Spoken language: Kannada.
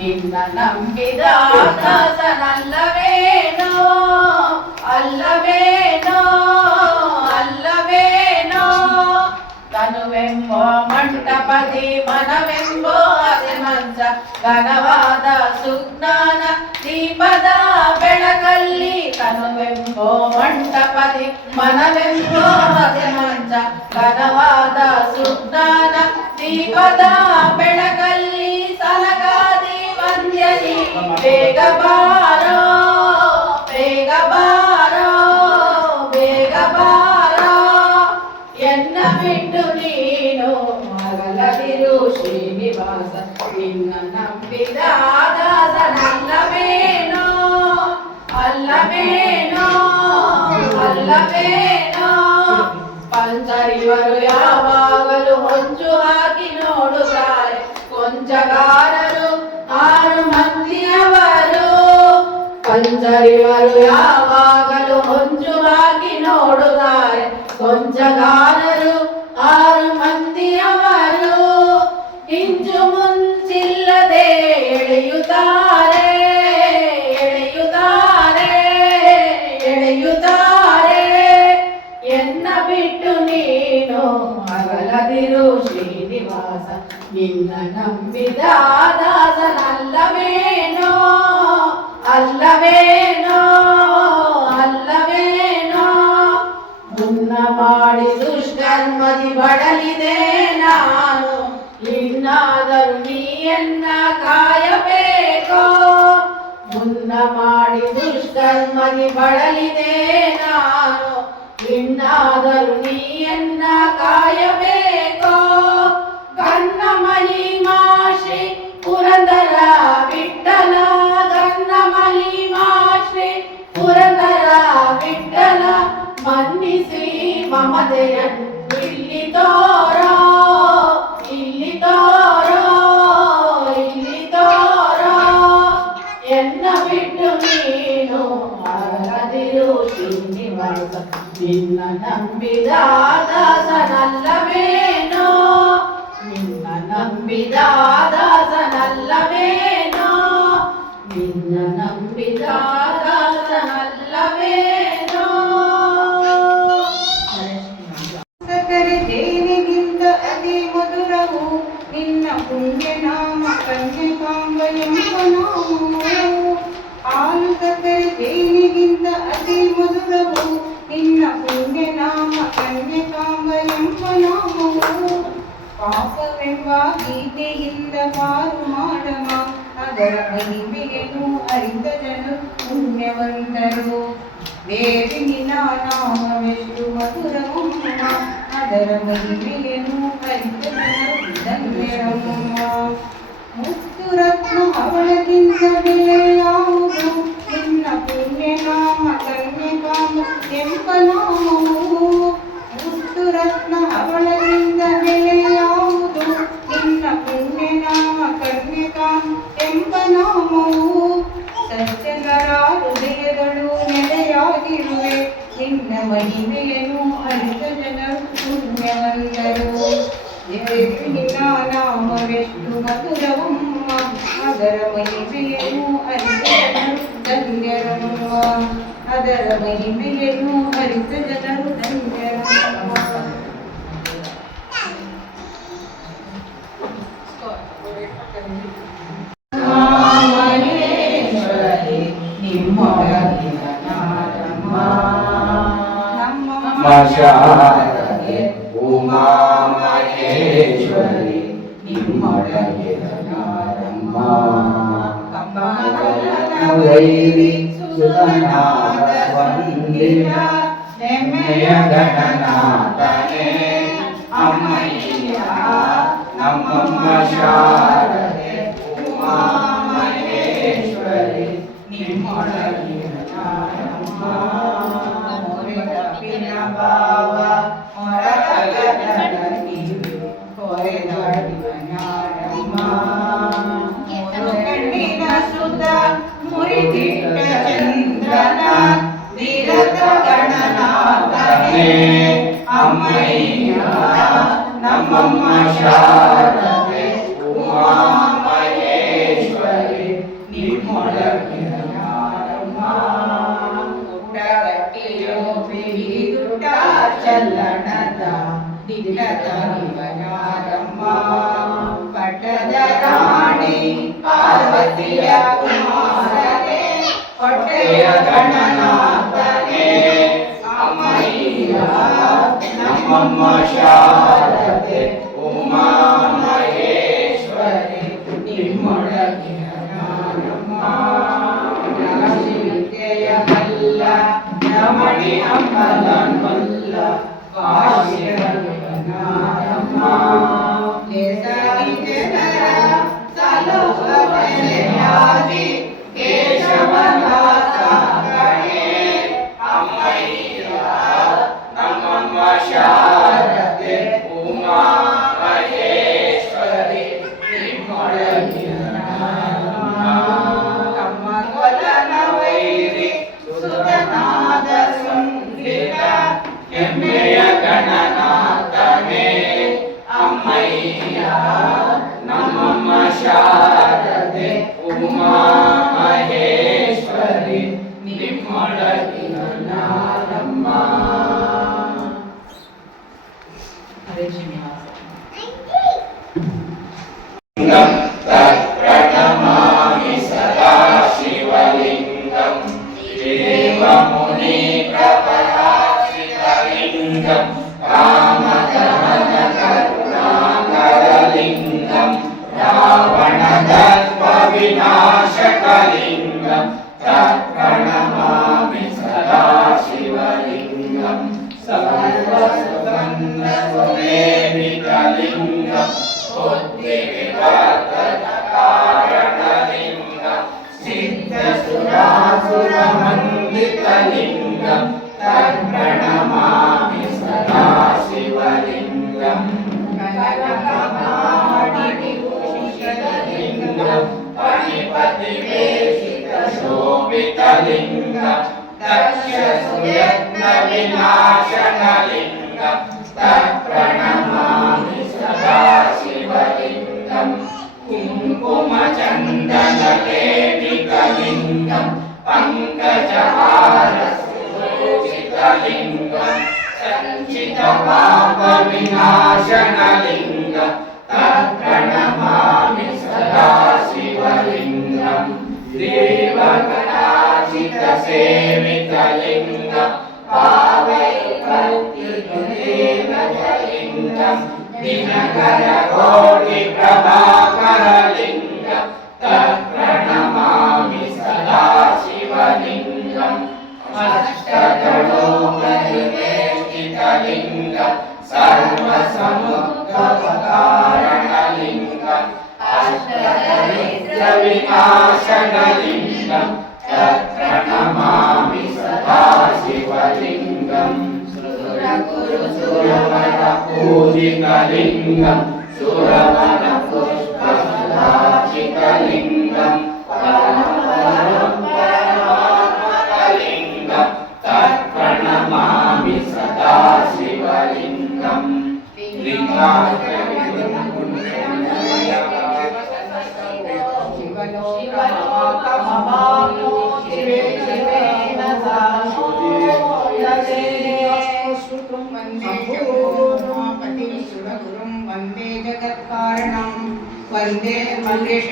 ನಿನ್ನ ನಂಬಿದ ದಾಸನಲ್ಲವೇನೋ ಅಲ್ಲವೇನೋ ಅಲ್ಲವೇನೋ ತನುವೆಂಬ ಮಂಟಪದಿ ಮನವೆಂಬೋ ಅದೆ ಮಂಚ ಘನವಾದ ಸುಜ್ಞಾನ ದೀಪದ ಬೆಳಕಲ್ಲಿ ತನುವೆಂಬೋ ಮಂಟಪದಿ ಮನವೆಂಬೋ ಅದೆ ಮಂಚ ಘನವಾದ ಸುಜ್ಞಾನ ದೀಪದ ಬೆಳಕಲ್ಲಿ ಸಲಗಾದಿ ವಂದ್ಯನಿ ಬೇಗ ಬಾರೋ ಬೇಗ ಬಾರೋ ಬೇಗ ಬಾರೋ ಎನ್ನ ಬಿಟ್ಟು ನೀನು ಅಗಲದಿರು ಶ್ರೀನಿವಾಸ ನಿನ್ನ ನಂಬಿದ ದಾಸನಲ್ಲವೇನೋ ಅಲ್ಲವೇನೋ ಅಲ್ಲವೇನೋ ಪಂಚರಿವರು ಯಾವಾಗಲೂ ಹೊಂಚು ಹಾಕಿ ನೋಡುತ್ತಾರೆ ಕೊಂಚಗಾರರು 6 ಮಂದಿಯವರು ಪಂಚರಿವರು ಯಾವಾಗಲೂ ಹೊಂಚು ಹಾಕಿ ನೋಡುತ್ತಾರೆ ಕೊಂಚಗಾರರು 6 ಮಂದಿಯವರು ಇಂಚು ಮುಂಚಿಲ್ಲದೆ ಎಳೆಯುತ್ತಾರೆ ಎಳೆಯುತ್ತಾರೆ ಎಳೆಯುತ್ತಾರೆ ಎನ್ನ ಬಿಟ್ಟು ನೀನು ಅಗಲದಿರು ಶ್ರೀನಿವಾಸ ನಿನ್ನ ನಂಬಿದ ದಾಸನಲ್ಲವೇನೋ ಅಲ್ಲವೇನೋ ಅಲ್ಲವೇನೋ ಮುನ್ನ ಮಾಡಿ ದುಷ್ಕರ್ಮದಿ ಬಡಲಿದೆ ನಾನು ಇನ್ನಾದರೂ ನೀಯನ್ನ ಕಾಯಬೇಕೋ ಮುನ್ನ ಮಾಡಿ ದುಷ್ಕರ್ಮದಿ ಬಡಲಿದೆ ನಾನು ಇನ್ನಾದರೂ ನೀಯನ್ನ ಕಾಯಬೇಕೋ ಗನ್ನಮಲಿ ಮಾಶ್ರೀ ಪುರಂದರ ವಿಠ್ಠಲ ಗನ್ನಮಲಿ ಮಾಶ್ರೀ ಪುರಂದರ ವಿಠ್ಠಲ ಮನ್ನಿಸಿ ಮಮತೆಯನ್ನು ಇಲ್ಲಿ ತೋರೋ ಇಲ್ಲಿ ತೋರೋ ಇಲ್ಲಿ ತೋರೋ ಎನ್ನ ಬಿಟ್ಟು ನೀನು ಅಗಲದಿರು ಶ್ರೀನಿವಾಸ ನಿನ್ನ ನಂಬಿದ ದಾಸನಲ್ಲವೇನೋ ನಿನ್ನ ನಂಬಿದ ದಾಸನಲ್ಲವೇನೋ ನಿನ್ನ ನಂಬಿದ ದಾಸನಲ್ಲವೇನೋ ಸಕರೆ ದೇವಿಗಿಂತ ಅತಿ ಮಧುರವು ನಿನ್ನ ಪುಣ್ಯ ನಾಮ ಕನ್ಯಕಾಂಬ ಎಂಬ ನಾಮವು ಹಾಲು ಸಕರೆ ದೇವಿಗಿಂತ ಅತಿ ಮಧುರವು ನಿನ್ನ ಪುಣ್ಯ ನಾಮ ಕನ್ಯಕಾಂಬ ಎಂಬ ನಾಮವು ಪಾಪವೆಂಬ ಗೀತೆಯಿಂದ ಪಾರು ಮಾಡಮ ಅದರ ಮಹಿಮೆಯನ್ನು ಅರಿತ ಜನರು ಪುಣ್ಯವಂತರು ದೇವಿ ನಿನ್ನ ನಾಮವೆಷ್ಟು ಮಧುರವಮ್ಮ ಅದರ ಮಹಿಮೆಯನ್ನು ಅರಿತ ಜನರು ಧನ್ಯರಮ್ಮ ಮುತ್ತು ರತ್ನ ಅವಳಕ್ಕಿಂತ ಬೆಲೆ ಯಾವುದು ನಿನ್ನ ಪುಣ್ಯ ನಾಮ ಕನ್ಯಕಾಂಬ ಎಂಬ ನಾಮವು ಮುತ್ತು ರತ್ನ ಅವಳಕ್ಕಿಂತ ಬೆಲೆ ಯಾವುದು ನಿನ್ನ ಪುಣ್ಯ ನಾಮ ಕನ್ಯಕಾಂಬ ಎಂಬ ನಾಮವು ಸಜ್ಜನರ ಹೃದಯಗಳು ನೆಲೆಯಾಗಿರುವೆ ನಿನ್ನ ಮಹಿಮೆಯನ್ನು ಅರಿತ ಜನರು ಪುಣ್ಯವಂತರು ದೇವಿ ನಿನ್ನ ನಾಮವೆಷ್ಟು ಮಧುರವಮ್ಮ ಅದರ ಮಹಿಮೆಯನ್ನು ಅರಿತ ಜನರು ಧನ್ಯರಮ್ಮ ಅದರ ಮಹಿಮೆಯನ್ನು ಅರಿತ ಜನರು ಧನ್ಯರಮ್ಮ ಶಾರದೆ ಉಮಾ ಮಹೇಶ್ವರಿ ನಿಮ್ಮೊಳಗೆ ನಾರಮ್ಮ ವೈರಿ ಸುತನಾದ ವಂದಿತ ನೆಮ್ಮೆಯ ಗಣನಾಥನೇ ಅಮ್ಮಯ್ಯ ನಮ್ಮಮ್ಮ ಶಾರದೆ ಉಮಾ ಮಹೇಶ್ವರಿ ನಿಮ್ಮೊಳಗೆ ನಾರಮ್ಮ ಭಾವ ಕಣ್ಣಿನ ಸುತ ಮುರಿದಿಟ್ಟ ಚಂದ್ರನ ವಿರತ ಗಣನಾಥನೇ ಅಮ್ಮಯ್ಯ ನಮ್ಮಮ್ಮ ಶಾರದೆ ಉಮಾ ಮಹೇಶ್ವರಿ ಆದಿಯ ಕುಮಾರನೇ ಹೊಟ್ಟೆಯ ಗಣನಾಥನೇ ಅಮ್ಮಯ್ಯ ನಮ್ಮಮ್ಮ ಶಾರದೆ ಉಮಾ ಮಹೇಶ್ವರಿ ನಿಮ್ಮೊಳಗಿನ ನಾನಮ್ಮ ವಿದ್ಯೆಯ ಮಲ್ಲ ರಮಣಿ ಅಮ್ಮಲನ್ಮಲ್ಲ ಕಾಶಿರಮ್ಮ ಕೇಸರಿ ಜನರ ಸಲುವನೆಯಾದಿ ಕೇಶವನ ಸಾಗಣೆ ಅಮ್ಮಯ್ಯ ನಮ್ಮಮ್ಮ ಶಾರದೆ ಉಮಾ ಮಹೇಶ್ವರಿ ನಿಮ್ಮೊಳಗಿನ ನಾನಮ್ಮ ತಮ್ಮ ಕೊಲನ ವೈರಿ ಸುತನಾದ ಸುಂದಿರ ಹೆಮ್ಮೆಯ ಗಣನಾಥನೇ ಅಮ್ಮಯ್ಯ ನಮ್ಮಮ್ಮ ಶಾರದೆ ಉಮಾ ಮಹೇಶ್ವರಿ ನಿಮ್ಮೊಳಗಿನ ನಾನಮ್ಮ. ಹರೇ ಶ್ರೀನಿವಾಸ. ತತ್ಪ್ರಣಮಾಮಿ ಸದಾ ಶಿವಲಿಂಗಂ ದೇವಮುನಿ ಪ್ರಪರಾಶ್ರಿತಲಿಂಗಂ ಕಾಮದಹನ ಕರುಣಾಕರಲಿಂಗಂ ರಾವಣದರ್ಪ ವಿನಾಶಕಲಿಂಗಂ ತತ್ಪ್ರಣಮಾಮಿ ಸದಾ ಶಿವಲಿಂಗಂ ಸರ್ವಸುಗಂಧ ಸುಮೇಧಿತಲಿಂಗಂ ಬುದ್ಧಿವಿವರ್ಧನ ಕಾರಣಲಿಂಗಂ ಸಿದ್ಧಸುರಾಸುರವಂದಿತಲಿಂಗಂ ತತ್ಪ್ರಣಮಾಮಿ ಸದಾ ಶಿವಲಿಂಗಂ ಕನಕಮಾಣಿವಿಭೂಷಿತಲಿಂಗಂ ಪಣಿಪತಿವೇಷಿತಶೋಭಿತಲಿಂಗಂ ದಕ್ಷಸುಯಜ್ಞ ವಿನಾಶನಲಿಂಗಂ ತತ್ಪ್ರಣಮಾಮಿ ಸದಾ ಶಿವಲಿಂಗಂ ಕುಂಕುಮಚಂದನ ಲೇಪಿತಲಿಂಗಂ ಪಂಕಜಹಾರ ಸುಭೂಷಿತಲಿಂಗಂ ಸಂಚಿತ ಪಾಪ ವಿನಾಶನಲಿಂಗಂ ತತ್ಪ್ರಣಮಾಮಿ ಸದಾ ಶಿವಲಿಂಗಂ ದೇವಗಣಾಚಿತ ಸೇವಿತಲಿಂಗಂ ಪಾವೈಕರ್ತಿದೇವಲಿಂಗಂ ದಿನಕರ ಕೋಟಿ ಪ್ರಭಾಕರಲಿಂಗಂ ತತ್ಪ್ರಣಮಾಮಿ ಸದಾ ಶಿವಲಿಂಗಂ ಅಷ್ಟಕಲೋಪರಿವೇಷ್ಟಿತಲಿಂಗಂ ಸರ್ವಸಮುದ್ಭವಕಾರಣಲಿಂಗಂ ಅಷ್ಟದರಿದ್ರ ವಿನಾಶನಲಿಂಗಂ ತತ್ಪ್ರಣಮಾಮಿ ಸದಾ ಶಿವಲಿಂಗಂ ಸುರಗುರು ಸುರವರ ಪೂಜಿತಲಿಂಗಂ ಸುರವರ ಪುಷ್ಪಫಲಾಚಿತಲಿಂಗಂ ಪರಮಾತ್ಮಕಲಿಂಗಂ ತತ್ಪ್ರಣಮಾಮಿ ಸದಾ ಶಿವಲಿಂಗಂ ವಂದೇ ಜಗತ್ಕಾರಣಂ ವಂದೇ ಮಂಗೇಶ